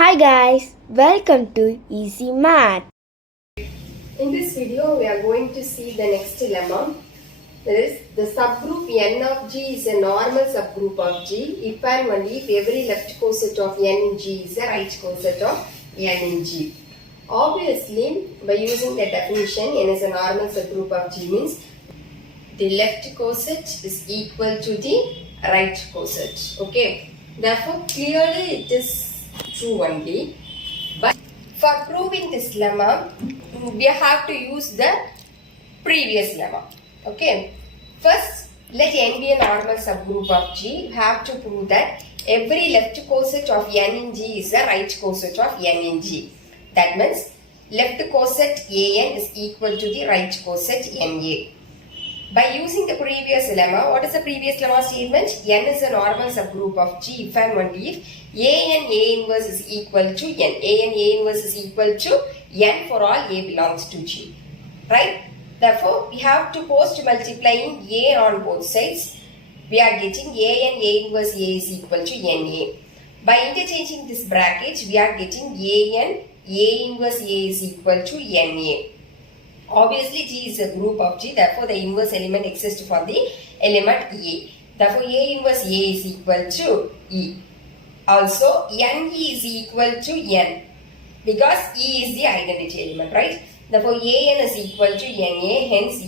Hi guys, welcome to Easy Math. In this video, we are going to see the next lemma. That is, the subgroup n of g is a normal subgroup of g if and only if every left coset of n in g is a right coset of n in g. Obviously, by using the definition, n is a normal subgroup of g means the left coset is equal to the right coset. Okay. Therefore, clearly it is true only. But for proving this lemma, we have to use the previous lemma. Okay. First, let n be a normal subgroup of G. You have to prove that every left coset of n in G is a right coset of n in G. That means left coset an is equal to the right coset na. By using the previous lemma, what is the previous lemma statement? N is a normal subgroup of G if and only if A and A inverse is equal to N. A and A inverse is equal to N for all A belongs to G. Right? Therefore, we have to post multiplying A on both sides. We are getting A and A inverse A is equal to NA. By interchanging this bracket, we are getting A and A inverse A is equal to NA. Obviously, G is a group of G, therefore the inverse element exists for the element A. Therefore, A inverse A is equal to E. Also, NE is equal to N because E is the identity element, right? Therefore, AN is equal to NA, hence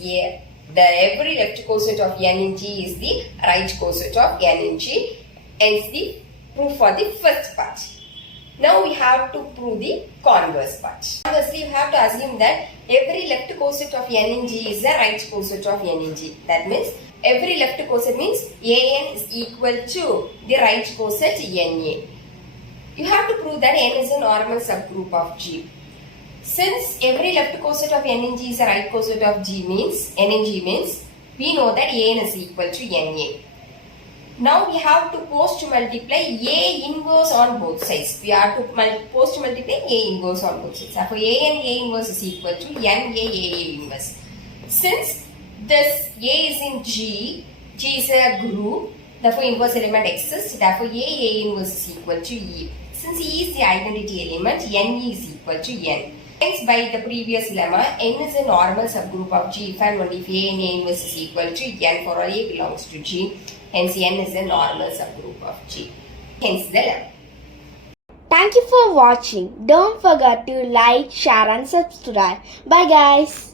every left coset of N in G is the right coset of N in G, hence the proof for the first part. Now we have to prove the converse part. Conversely, you have to assume that every left coset of n in G is the right coset of n in G. That means every left coset means an is equal to the right coset na. You have to prove that n is a normal subgroup of G. Since every left coset of n in G is a right coset of G means n in G means we know that an is equal to na. Now we have to post multiply A inverse on both sides. We have to post multiply A inverse on both sides. Therefore, A and A inverse is equal to A inverse. Since this A is in G, G is a group, therefore inverse element exists. Therefore, A inverse is equal to E. Since E is the identity element, NE is equal to N. Hence, by the previous lemma, N is a normal subgroup of G if and only if A and A inverse is equal to N for all A belongs to G. Hence, N is a normal subgroup of G. Hence, the lemma. Thank you for watching. Don't forget to like, share and subscribe. Bye guys.